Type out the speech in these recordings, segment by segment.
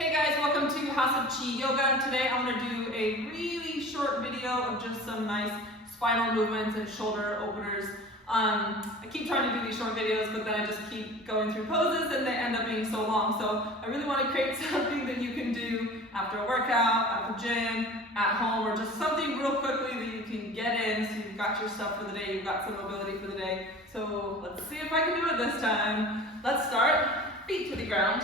Hey guys, welcome to House of Chi Yoga. Today I'm going to do a really short video of just some nice spinal movements and shoulder openers. I keep trying to do these short videos, but then I just keep going through poses and they end up being so long. So I really want to create something that you can do after a workout, at the gym, at home, or just something real quickly that you can get in so you've got your stuff for the day, you've got some mobility for the day. So let's see if I can do it this time. Let's start, feet to the ground.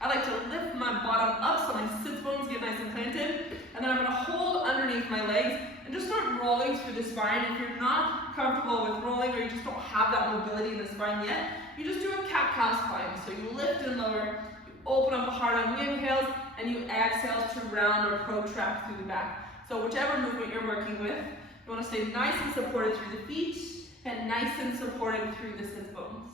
I like to lift my bottom up so my sits bones get nice and planted. And then I'm going to hold underneath my legs and just start rolling through the spine. If you're not comfortable with rolling or you just don't have that mobility in the spine yet, you just do a cat-cow spine. So you lift and lower, you open up hard on the inhales, and you exhale to round or protract through the back. So whichever movement you're working with, you want to stay nice and supported through the feet and nice and supported through the sits bones.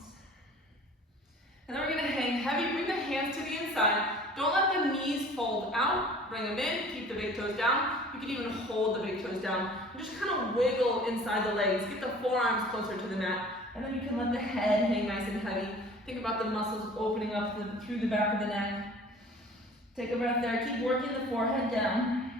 And then we're going to hang heavy, bring the hands to the inside. Don't let the knees fold out, bring them in, keep the big toes down. You can even hold the big toes down. And just kind of wiggle inside the legs. Get the forearms closer to the mat. And then you can let the head hang nice and heavy. Think about the muscles opening up through the back of the neck. Take a breath there. Keep working the forehead down.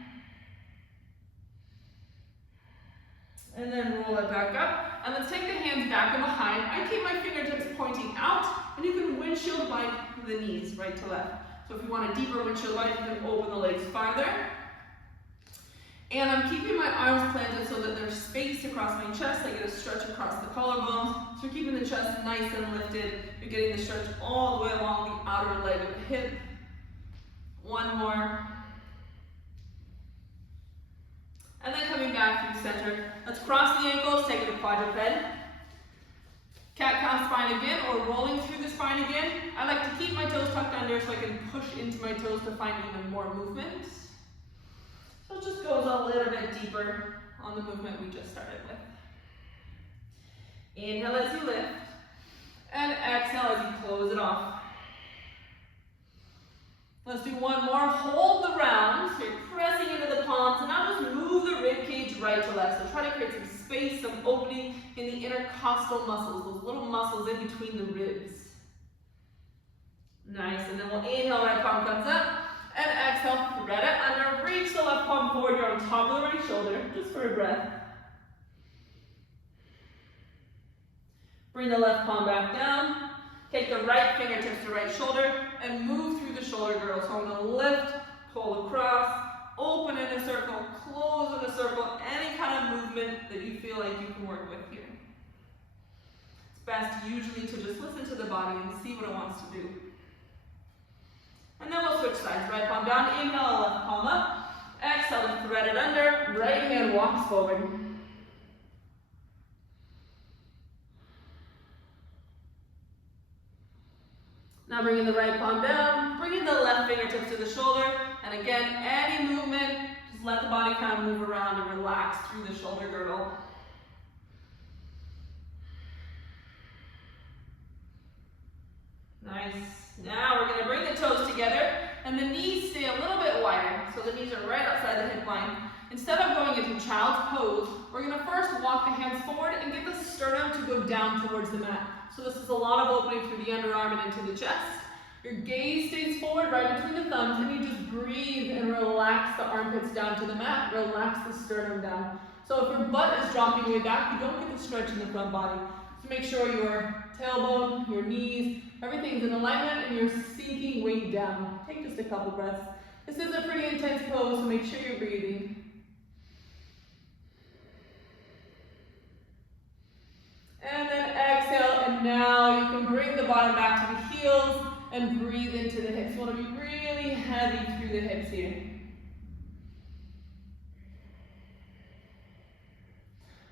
And then roll it back up. And let's take the hands back and behind. I keep my fingertips pointing out, and you can windshield wipe the knees right to left. So if you want a deeper windshield wipe, you can open the legs farther. And I'm keeping my arms planted so that there's space across my chest. I get a stretch across the collarbones. So you're keeping the chest nice and lifted. You're getting the stretch all the way along the outer leg of the hip. One more. And then coming back through center. Let's cross the ankles, take it to quadruped. Cat-cow spine again, or rolling through the spine again. I like to keep my toes tucked under so I can push into my toes to find even more movement. So it just goes a little bit deeper on the movement we just started with. Inhale as you lift, and exhale as you close it off. Let's do one more. Hold the round. So you're pressing into the palms, and now just move the rib cage right to left. So try to create some space, some opening in the intercostal muscles, those little muscles in between the ribs. Nice. And then we'll inhale, right palm comes up, and exhale, thread it under. Reach the left palm forward. You're on top of the right shoulder, just for a breath. Bring the left palm back down. Take the right fingertips to right shoulder and move through the shoulder girdle. So I'm going to lift, pull across, open in a circle, close in a circle, any kind of movement that you feel like you can work with here. It's best usually to just listen to the body and see what it wants to do. And then we'll switch sides. Right palm down, inhale, left palm up. Exhale to thread it under, right hand walks forward. Now bringing the right palm down, bringing the left fingertips to the shoulder, and again, any movement, just let the body kind of move around and relax through the shoulder girdle. Nice. Now we're going to bring the toes together, and the knees stay a little bit wider, so the knees are right outside the hip line. Instead of going into child's pose, we're going to first walk the hands forward and get the sternum to go down towards the mat. So this is a lot of opening through the underarm and into the chest. Your gaze stays forward right between the thumbs, and you just breathe and relax the armpits down to the mat. Relax the sternum down. So if your butt is dropping way back, you don't get the stretch in the front body. So make sure your tailbone, your knees, everything's in alignment and you're sinking way down. Take just a couple breaths. This is a pretty intense pose, so make sure you're breathing. And then exhale, and now you can bring the bottom back to the heels and breathe into the hips. You want to be really heavy through the hips here.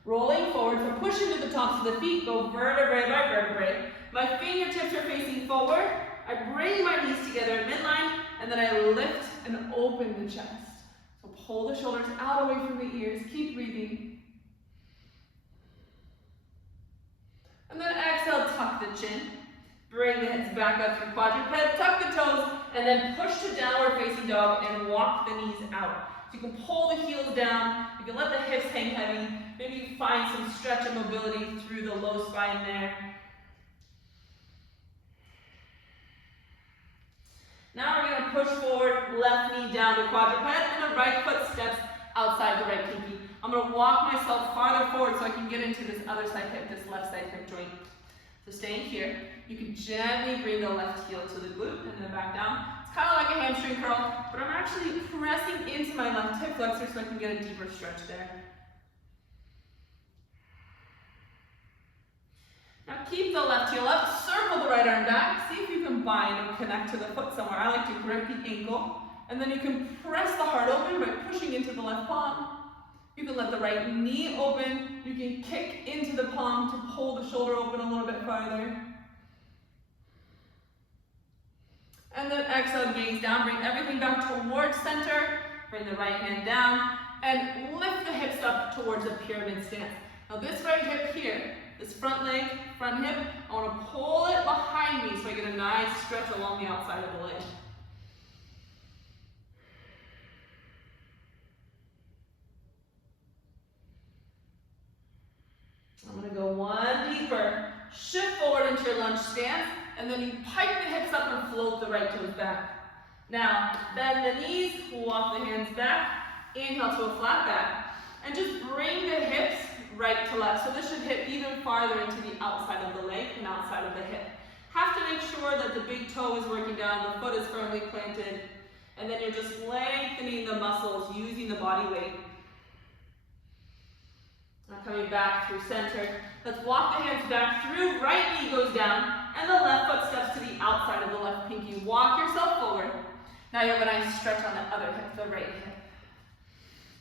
Rolling forward, so push into the tops of the feet, go vertebrae by vertebrae. My fingertips are facing forward. I bring my knees together in midline, and then I lift and open the chest. So pull the shoulders out away from the ears. Keep breathing. And then exhale, tuck the chin. Bring the hips back up through quadruped, tuck the toes, and then push to downward facing dog and walk the knees out. So you can pull the heels down, you can let the hips hang heavy, maybe you find some stretch and mobility through the low spine there. Now we're going to you push forward, left knee down to quadruped, and the right foot steps outside the right pinky. I'm going to walk myself farther forward so I can get into this other side hip, this left side hip joint. So staying here, you can gently bring the left heel to the glute and then back down. It's kind of like a hamstring curl, but I'm actually pressing into my left hip flexor so I can get a deeper stretch there. Now keep the left heel up, circle the right arm back, see if you can bind or connect to the foot somewhere. I like to grip the ankle, and then you can press the heart open by pushing into the left palm. You can let the right knee open, you can kick into the palm to pull the shoulder open a little bit farther. And then exhale, gaze down, bring everything back towards center, bring the right hand down, and lift the hips up towards a pyramid stance. Now this right hip here, this front leg, front hip, I want to pull it behind me so I get a nice stretch along the outside of the leg. I'm going to go one deeper. Shift forward into your lunge stance, and then you pike the hips up and float the right toes back. Now, bend the knees, walk the hands back, inhale to a flat back, and just bring the hips right to left. So this should hit even farther into the outside of the leg and outside of the hip. Have to make sure that the big toe is working down, the foot is firmly planted, and then you're just lengthening the muscles using the body weight. Now coming back through center, let's walk the hands back through, right knee goes down, and the left foot steps to the outside of the left pinky. Walk yourself forward. Now you have a nice stretch on the other hip, the right hip.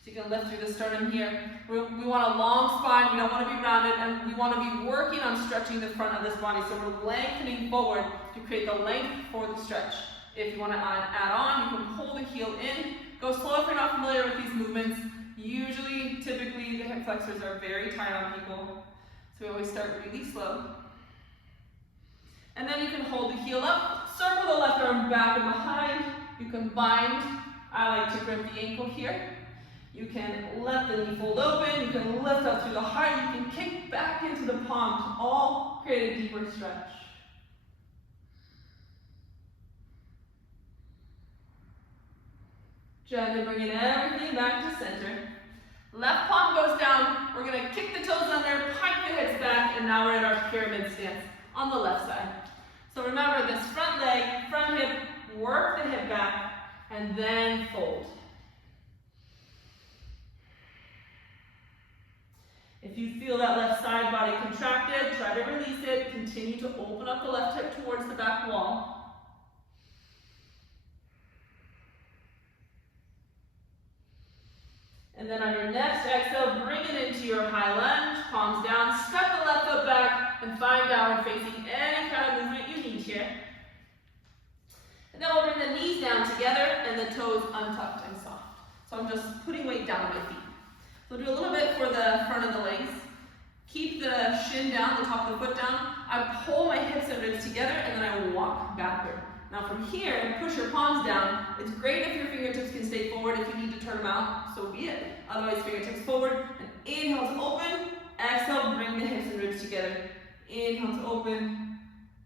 So you can lift through the sternum here. We want a long spine, we don't want to be rounded, and we want to be working on stretching the front of this body. So we're lengthening forward to create the length for the stretch. If you want to add on, you can pull the heel in. Go slow if you're not familiar with these movements. Usually, typically, the hip flexors are very tight on people. So we always start really slow. And then you can hold the heel up, circle the left arm back and behind. You can bind. I like to grip the ankle here. You can let the knee fold open. You can lift up through the heart. You can kick back into the palm to all create a deeper stretch. Gently bringing everything back to center. Left palm goes down. We're going to kick the toes under, pike the hips back, and now we're at our pyramid stance on the left side. So remember this front leg, front hip, work the hip back, and then fold. If you feel that left side body contracted, try to release it. Continue to open up the left hip towards the back wall. And then on your next exhale, bring it into your high lunge, palms down, step the left foot back, and find downward facing any kind of movement you need here. And then we'll bring the knees down together and the toes untucked and soft. So I'm just putting weight down on my feet. So do a little bit for the front of the legs. Keep the shin down, the top of the foot down. I pull my hips and ribs together, and then I walk backward. Now from here, push your palms down. It's great if your fingertips can stay forward. If you need to turn them out, so be it. Otherwise, fingertips forward. And inhale to open. Exhale, bring the hips and ribs together. Inhale to open.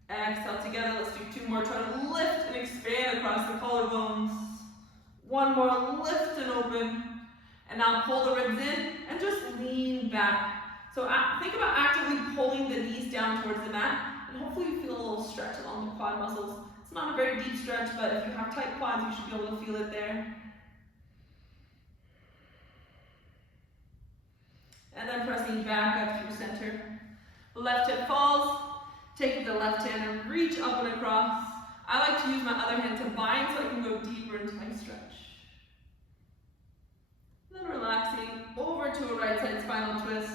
Exhale together. Let's do two more. Try to lift and expand across the collarbones. One more, lift and open. And now pull the ribs in and just lean back. So think about actively pulling the knees down towards the mat, and hopefully you feel a little stretch along the quad muscles. It's not a very deep stretch, but if you have tight quads, you should be able to feel it there. And then pressing back up through center. The left hip falls. Take the left hand and reach up and across. I like to use my other hand to bind so I can go deeper into my stretch. Then relaxing over to a right side spinal twist.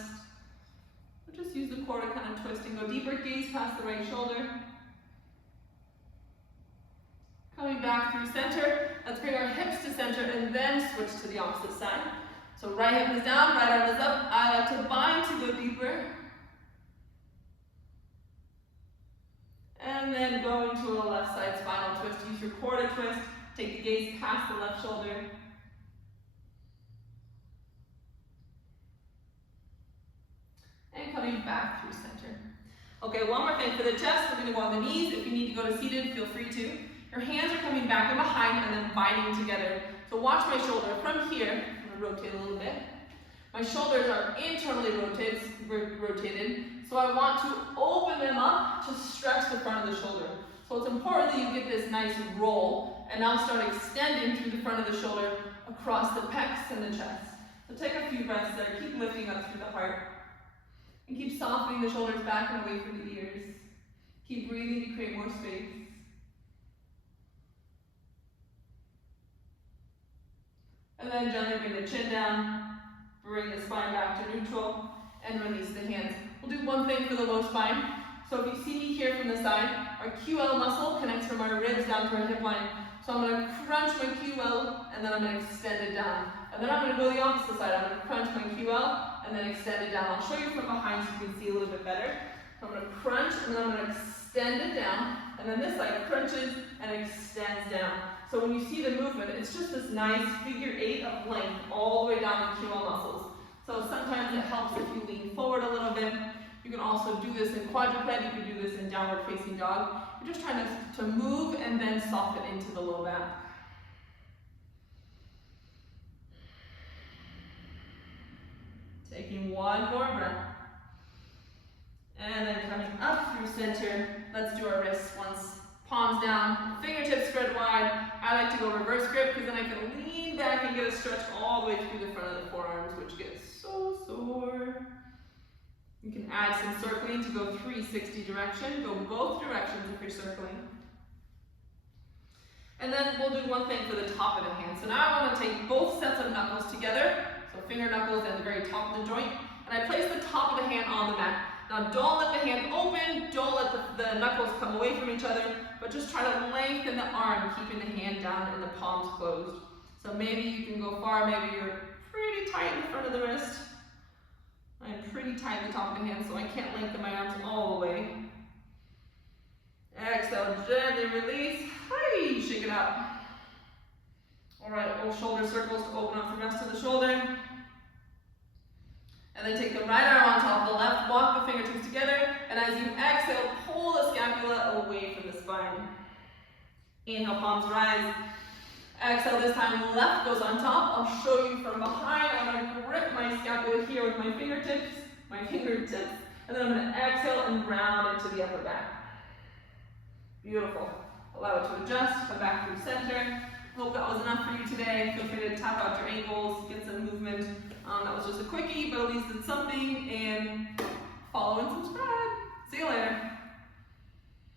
Or just use the core to kind of twist and go deeper. Gaze past the right shoulder. Coming back through center. Let's bring our hips to center and then switch to the opposite side. So right hip is down, right arm is up. I like to bind to go deeper. And then go into a left side spinal twist. Use your core to twist. Take the gaze past the left shoulder. And coming back through center. Okay, one more thing for the chest. We're going to go on the knees. If you need to go to seated, feel free to. Your hands are coming back and behind and then binding together. So watch my shoulder from here. I'm going to rotate a little bit. My shoulders are internally rotated, so I want to open them up to stretch the front of the shoulder. So it's important that you get this nice roll, and now start extending through the front of the shoulder across the pecs and the chest. So take a few breaths there, keep lifting up through the heart, and keep softening the shoulders back and away from the ears. Keep breathing to create more space. And then gently bring the chin down, bring the spine back to neutral, and release the hands. We'll do one thing for the low spine. So if you see me here from the side, our QL muscle connects from our ribs down to our hip line. So I'm going to crunch my QL, and then I'm going to extend it down. And then I'm going to go the opposite side. I'm going to crunch my QL, and then extend it down. I'll show you from behind so you can see a little bit better. So I'm going to crunch, and then I'm going to extend it down. And then this side crunches and extends down. So when you see the movement, it's just this nice figure 8 of length all the way down the QL muscles. So sometimes it helps if you lean forward a little bit. You can also do this in quadruped, you can do this in downward facing dog. You're just trying to move and then soften into the low back. Taking one more breath. And then coming up through center. Let's do our wrists once. Palms down, fingertips spread wide. I like to go reverse grip because then I can lean back and get a stretch all the way through the front of the forearms, which gets so sore. You can add some circling to go 360 direction. Go both directions if you're circling. And then we'll do one thing for the top of the hand. So now I want to take both sets of knuckles together, so finger knuckles at the very top of the joint, and I place the top of the hand on the mat. Now don't let the hand open, don't let the knuckles come away from each other, but just try to lengthen the arm, keeping the hand down and the palms closed. So maybe you can go far, maybe you're pretty tight in the front of the wrist. I'm pretty tight at the top of the hand, so I can't lengthen my arms all the way. Exhale, gently release. Hey, shake it out. All right, old shoulder circles to open up the rest of the shoulder. And then take the right arm on top of the left, walk the fingertips together, and as you exhale, pull the scapula away from the spine. Inhale, palms rise. Exhale, this time left goes on top. I'll show you from behind. I'm going to grip my scapula here with my fingertips, and then I'm going to exhale and round into the upper back. Beautiful. Allow it to adjust, come back through center. Hope that was enough for you today. Feel free to tap out your ankles, get some movement. That was just a quickie, but at least it's something, and follow and subscribe. See you later.